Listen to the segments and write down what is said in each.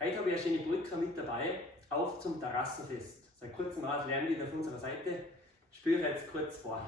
Heute habe ich eine schöne Polka mit dabei, auf zum Terrassenfest. Seit kurzem auch ein Lernlied auf unserer Seite, spiele ich jetzt kurz vor.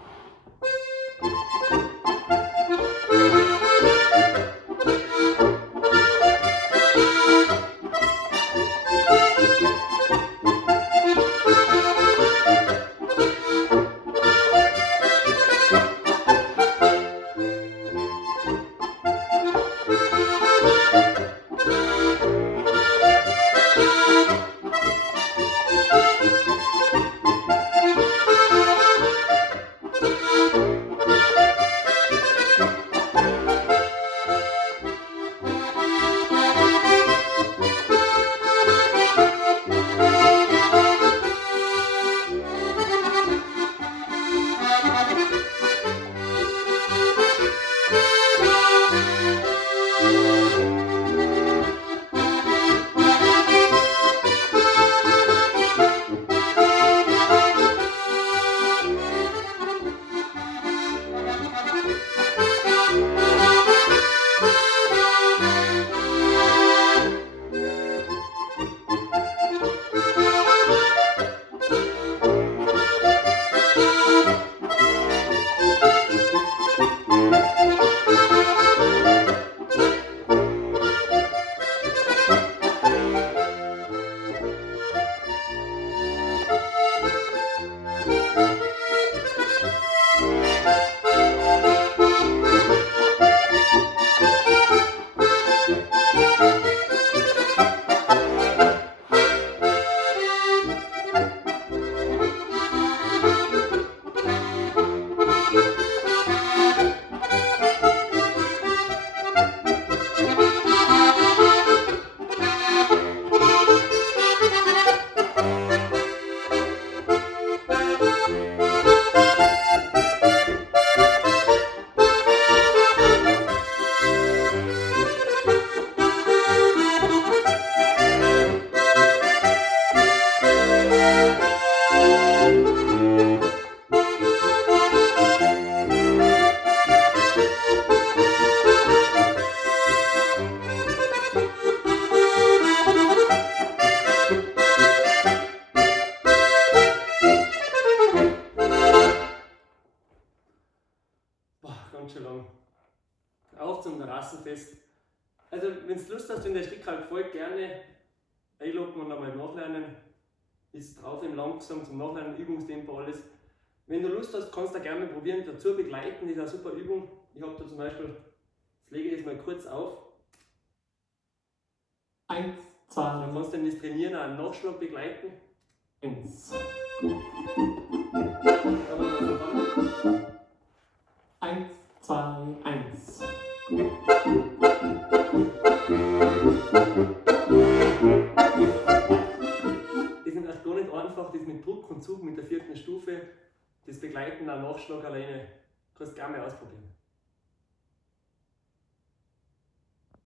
Ganz schön lang. Auf zum Terrassenfest. Also, wenn du Lust hast, wenn der Stück halt gefällt, gerne einloggen und einmal nachlernen. Ist drauf im Langsam zum Nachlernen, Übungstempo, alles. Wenn du Lust hast, kannst du gerne mal probieren, dazu begleiten, das ist eine super Übung. Ich habe da zum Beispiel, jetzt lege ich das mal kurz auf. 1, 2, Dann kannst du das Trainieren auch einen Nachschlag begleiten. 1. Aber mal so ran. 1, 2, 1. Das ist echt gar nicht einfach, das mit Druck und Zug mit der 4. Stufe, das Begleiten, auch Nachschlag alleine, kannst du gerne mal ausprobieren.